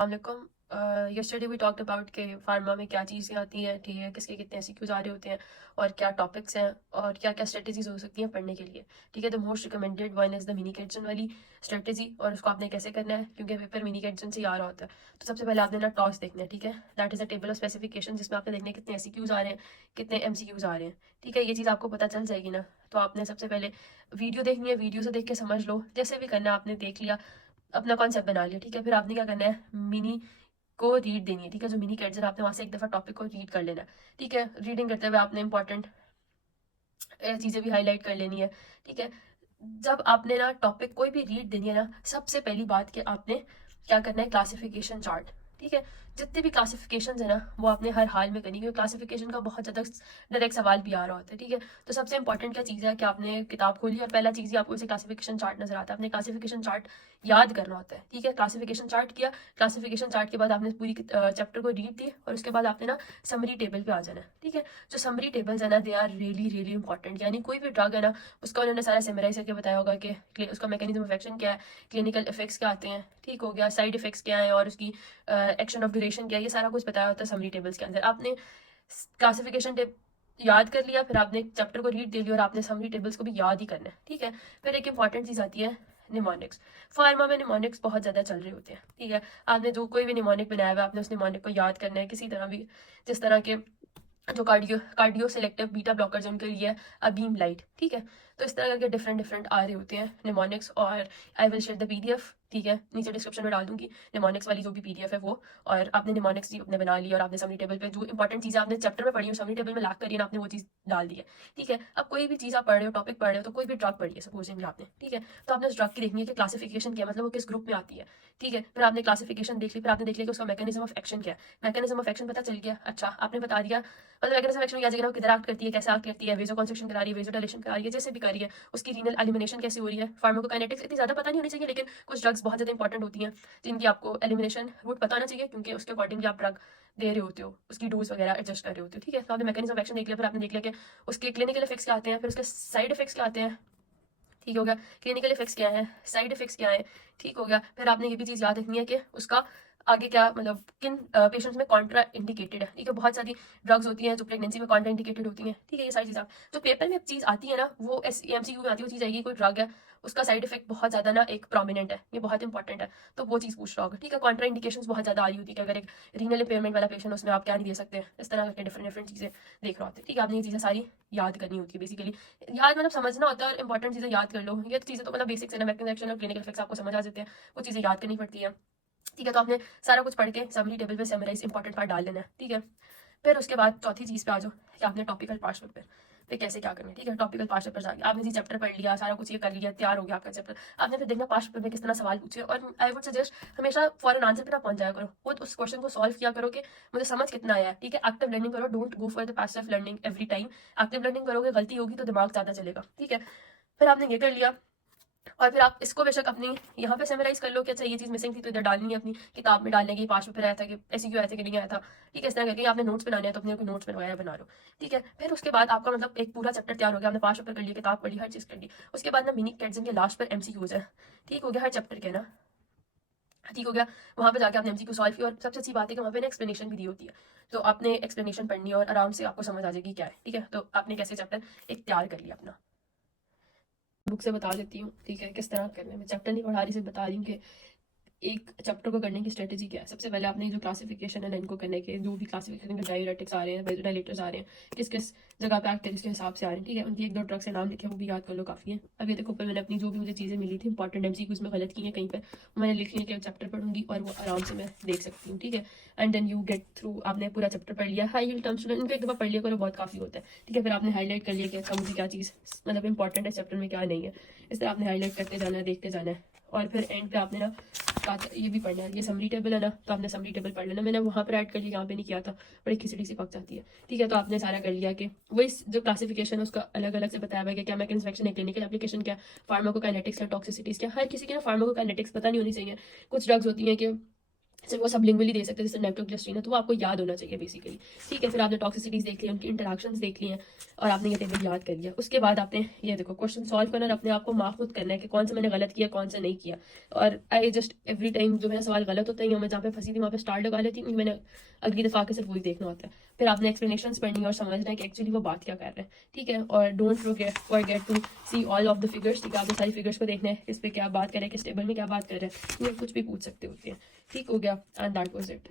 वालेकुम। Yesterday we talked about के pharma में क्या चीज़ें आती हैं, ठीक है, किसके कितने एमसीक्यूज आ रहे होते हैं और क्या टॉपिक्स हैं और क्या क्या स्ट्रेटजीज हो सकती हैं पढ़ने के लिए। ठीक है, the most recommended one is the mini catson वाली स्ट्रेटजी, और उसको आपने कैसे करना है क्योंकि पेपर मिनी कैटसन से ही आ रहा होता है। तो सबसे पहले आपने ना टॉस देखना है, ठीक है, that is a table of specification, जिसमें आपने देखना है कितने एमसीक्यूज आ रहे हैं, कितने एमसीक्यूज आ रहे हैं। ठीक है, ये चीज़ आपको पता चल जाएगी ना, तो आपने सबसे पहले वीडियो देखनी है, वीडियो से देख के समझ लो, जैसे भी करना है आपने देख लिया, अपना कॉन्सेप्ट बना लिया। ठीक है, फिर आपने क्या करना है, मिनी को रीड देनी है। ठीक है, जो मिनी कैट्स आपने वहां से एक दफा टॉपिक को रीड कर लेना है। ठीक है, रीडिंग करते हुए आपने इंपॉर्टेंट चीजें भी हाईलाइट कर लेनी है। ठीक है, जब आपने ना टॉपिक कोई भी रीड देनी है ना, सबसे पहली बात कि आपने क्या करना है, क्लासिफिकेशन चार्ट। ठीक है, जितने भी क्लासिफिकेशन है ना वो आपने हर हाल में करनी है, क्योंकि क्लासिफिकेशन का बहुत ज्यादा डायरेक्ट सवाल भी आ रहा होता है। ठीक है, तो सबसे इंपॉर्टेंट क्या चीज़ है कि आपने किताब खोली और पहला चीज़ ही आपको इसे क्लासिफिकेशन चार्ट नजर आता है, आपने क्लासिफिकेशन चार्ट याद करना होता है। ठीक है, क्लासिफिकेशन चार्ट किया, क्लासिफिकेशन चार्ट के बाद आपने पूरी चैप्टर को रीड दी और उसके बाद आपने ना समरी टेबल पे आ जाना है। ठीक है, जो समरी टेबल्स है ना, they are really really important. यानी कोई भी ड्रग है ना, उसका उन्होंने सारा समराइज करके बताया होगा कि उसका मैकेनिज्म ऑफ एक्शन क्या है, क्लिनिकल इफेक्ट्स क्या आते हैं, ठीक हो गया, साइड इफेक्ट्स क्या है और उसकी एक्शन ऑफ ड्यूरेशन क्या है, ये सारा कुछ बताया होता है समरी टेबल्स के अंदर। आपने क्लासिफिकेशन टेब याद कर लिया, फिर आपने चैप्टर को रीड दे लिया और आपने समरी टेबल्स को भी याद ही करना है। ठीक है, फिर एक इंपॉर्टेंट चीज आती है निमोनिक्स। फार्मा में निमोनिक्स बहुत ज्यादा चल रहे होते हैं। ठीक है, आपने जो कोई भी निमोनिक बनाया हुआ है, आपने उस निमोनिक को याद करना है किसी तरह भी, जिस तरह के जो कार्डियो सेलेक्टिव बीटा ब्लॉकर्स उनके लिए अबीम लाइट। ठीक है, तो इस तरह के डिफरेंट डिफरेंट आ रहे होते हैं निमोनिक्स, और I will share the PDF. ठीक है, नीचे डिस्क्रिप्शन में डाल दूंगी निमोनिक्स वाली जो भी पीडीएफ है वो। और आपने निमोनिक्स अपने बना ली और आपने समरी टेबल पे जो इंपॉर्टेंट चीज़ें आपने चैप्टर में पढ़ी हो समरी टेबल में लाख करिए ना, आपने वो चीज़ डाल दी है। ठीक है, अब कोई भी चीज़ आप पढ़ रहे हो, टॉपिक पढ़ रहे हो, तो कोई भी ड्रग पढ़ी है सपोजिंगली आपने। ठीक है, तो आपने उस ड्रग की देखनी है कि क्लासिफिकेशन क्या है, मतलब वो किस ग्रुप में आती है। ठीक है, फिर आपने क्लासिफिकेशन देख ली, फिर आपने देख लिया कि उसका मैकेनिज्म ऑफ एक्शन क्या है। मैकेनिज्म ऑफ एक्शन पता चल गया, अच्छा आपने बता दिया, मतलब मैकेनिज्म एक्शन क्या जगह किधर एक्ट करती है, कैसे एक्ट करती है, वेजो कॉन्स्ट्रक्शन करा रही है, वेजो डायलेशन करा रही है, जैसे भी कर रही है, उसकी रीनल एलिमिनेशन कैसे हो रही है। फार्माकोकाइनेटिक्स इतनी ज्यादा पता नहीं होनी चाहिए, लेकिन कुछ ड्रग्स बहुत ज्यादा इंपॉर्टेंट होती हैं जिनकी आपको एलिमिनेशन रूट पता होना चाहिए, क्योंकि उसके अकॉर्डिंगली आप ड्रग दे रहे होते हो, उसकी डोज वगैरह एडजस्ट कर रहे होते हो। ठीक है, तो आपने मैकेनिज्म ऑफ एक्शन देख लिया, फिर आपने देख लिया कि उसके क्लिनिकल इफेक्ट्स क्या आते हैं, फिर उसके साइड इफेक्ट्स क्या आते हैं। ठीक हो गया, क्लिनिकल इफेक्ट्स क्या है, साइड इफेक्ट्स क्या है। ठीक हो गया, फिर आपने ये भी चीज याद रखनी है कि उसका आगे क्या, मतलब किन पेशेंट्स में कॉन्ट्रा इंडिकेटेड है। ठीक है, बहुत सारी ड्रग्स होती हैं जो प्रेगनेंसी में कॉन्ट्रा इंडिकेटेड होती हैं। ठीक है, ये सारी चीज़ जो पेपर में चीज़ आती है ना, वो एमसीक्यू में आती है, वो चीज़ आएगी, कोई ड्रग है उसका साइड इफेक्ट बहुत ज्यादा ना एक प्रोमिनेंट है, ये बहुत इंपॉर्टेंट है, तो वो चीज़ पूछ रहा होगा। ठीक है, कॉन्ट्रा इंडिकेशन बहुत ज्यादा आ रही होती है कि अगर एक रीनल इम्पेयरमेंट वाला पेशेंट, उसमें आप क्या नहीं दे सकते, इस तरह करके डिफरेंट डिफरेंट चीज़ें देख रहा होता है। ठीक है, आपने ये चीज़ें सारी याद करनी होती है बेसिकली। याद मतलब समझना होता है और इंपॉर्टेंट चीजें याद कर लो, ये तो चीजें तो मतलब बेसिक्स है ना, मैकेनिज्म एक्शन और क्लिनिकल इफेक्ट्स आपको समझ आ जाते हैं, कुछ चीजें याद करनी पड़ती है। ठीक है, तो आपने सारा कुछ पढ़ के समरी टेबल पे समराइज इंपॉर्टेंट पार्ट डाल देना है। ठीक है, फिर उसके बाद चौथी चीज पे आ जाओ कि आपने टॉपिकल पार्ट्स पे फिर कैसे क्या करना है। ठीक है, टॉपिकल पार्ट्स पर जाके आपने जी चैप्टर पढ़ लिया, सारा कुछ ये कर लिया, तैयार हो गया आपका चैप्टर। आपने फिर देखना पास्ट पेपर में किस तरह सवाल पूछे, और आई वुड सजेस्ट हमेशा फॉरन आंसर पे ना पहुंच जाया करो, खुद उस क्वेश्चन को सॉल्व किया करो कि मुझे समझ कितना आया है। ठीक है, एक्टिव लर्निंग करो, don't go for the passive learning every time. Active learning करोगे, गलती होगी तो दिमाग ज्यादा चलेगा। ठीक है, फिर आपने ये कर लिया, और फिर आप इसको बेशक अपनी यहाँ पे समराइज कर लो कि अच्छा ये चीज मिसिंग थी तो इधर डालनी है, अपनी किताब में डालने की, पास पेपर आया था कि ऐसे क्यों आया था कि नहीं आया था। ठीक है, इस तरह करके आपने नोट्स बनाने हैं तो अपने नोट्स वगैरह बना लो। ठीक है, फिर उसके बाद आपका मतलब एक पूरा चैप्टर तैयार हो गया, आपने पास पेपर कर लिया, किताब पढ़ ली, हर चीज कर ली। उसके बाद ना मिनी कैट्सन के लास्ट पर एमसीक्यूज है। ठीक हो गया, हर चैप्टर के ना। ठीक हो गया, वहां पे जाके आपने एमसीक्यू सॉल्व किया, और सबसे अच्छी बात है कि वहां पे ना एक्सप्लेनेशन भी दी होती है, तो आपने एक्सप्लेनेशन पढ़नी है और आराम से आपको समझ आ जाएगी क्या है। ठीक है, तो आपने कैसे चैप्टर एक तैयार कर लिया अपना। बुक से बता देती हूँ, ठीक है, किस तरह करने में, चैप्टर नहीं पढ़ा रही, सिर्फ बता रही हूँ कि एक चैप्टर को करने की स्ट्रेटेजी क्या है। सबसे पहले आपने जो क्लासिफिकेशन है इनको करने के, जो भी क्लासिफिकेशन के डायरेटिक्स आ रहे हैं, डायलेटर्स आ रहे हैं, किस किस जगह पे एक्ट किसके हिसाब से आ रहे हैं। ठीक है, उनकी एक दो ड्रग्स के नाम लिखे, वो भी याद कर लो, काफी है। अब ये देखो, ऊपर मैंने अपनी जो भी मुझे चीजें मिली थी इंपॉर्टेंट एमसीक्यूज में गलत की है कहीं पे, मैंने लिख लिया कि चैप्टर पढ़ूंगी और वो आराम से मैं देख सकती हूँ। ठीक है, and then you get through, आपने पूरा चैप्टर पढ़ लिया, हाई हिल टर्म्स इनको एक दफा पढ़ लिया करो, बहुत काफी होता है। ठीक है, फिर आपने हाईलाइट कर लिया कि अच्छा मुझे क्या चीज मतलब इंपॉर्टेंट है चैप्टर में, क्या नहीं है, इस तरह आपने हाईलाइट करते जाना है, देखते जाना है। और फिर एंड पे आपने ना ये भी पढ़ना है, ये समरी टेबल है ना, तो आपने समरी टेबल पढ़ लेना, मैंने वहां पर ऐड कर लिया, यहाँ पे नहीं किया था, बड़ी खिचड़ी सी पक जाती है। ठीक है, तो आपने सारा कर लिया कि वही जो क्लासिफिकेशन है उसका अलग अलग से बताया हुआ है कि क्या मैकेनिज्म ऑफ एक्शन है, क्लिनिकल एप्लीकेशन क्या, फार्माकोकाइनेटिक्स क्या, टॉक्सिसिटीज क्या। हर किसी की ना फार्माकोकाइनेटिक्स पता नहीं होनी चाहिए। कुछ ड्रग्स होती हैं कि सिर्फ वो सबलिंगुअली दे सकते हैं, जैसे नेप्टोग्लिसरीन है, तो वो आपको याद होना चाहिए बेसिकली। ठीक है, फिर आपने टॉक्सिसिटीज देख ली, उनकी इंटरेक्शंस देख ली हैं और आपने ये टेबल याद कर लिया। उसके बाद आपने ये देखो क्वेश्चन सॉल्व करना और अपने आप को माखुद करना है कि कौन सा मैंने गलत किया, कौन सा नहीं किया। और आई जस्ट एवरी टाइम जो मेरा सवाल गलत होता है या मैं जहाँ पे फंसी थी वहाँ पे स्टार लगा लेती हूँ, मैंने अगली दफ़ा आके सिर्फ वही देखना होता है। फिर आपने एक्सप्लेनेशन पढ़नी है और समझना है कि एक्चुअली वो बात क्या कर रहे हैं। ठीक है, और don't forget to see all of the figures. ठीक है, आपने सारी फिगर्स को देखना है, किस पे क्या बात कर रहे हैं, किस टेबल में क्या बात कर रहे हैं, ये कुछ भी पूछ सकते होते हैं। ठीक हो गया, एंड दैट वाज इट।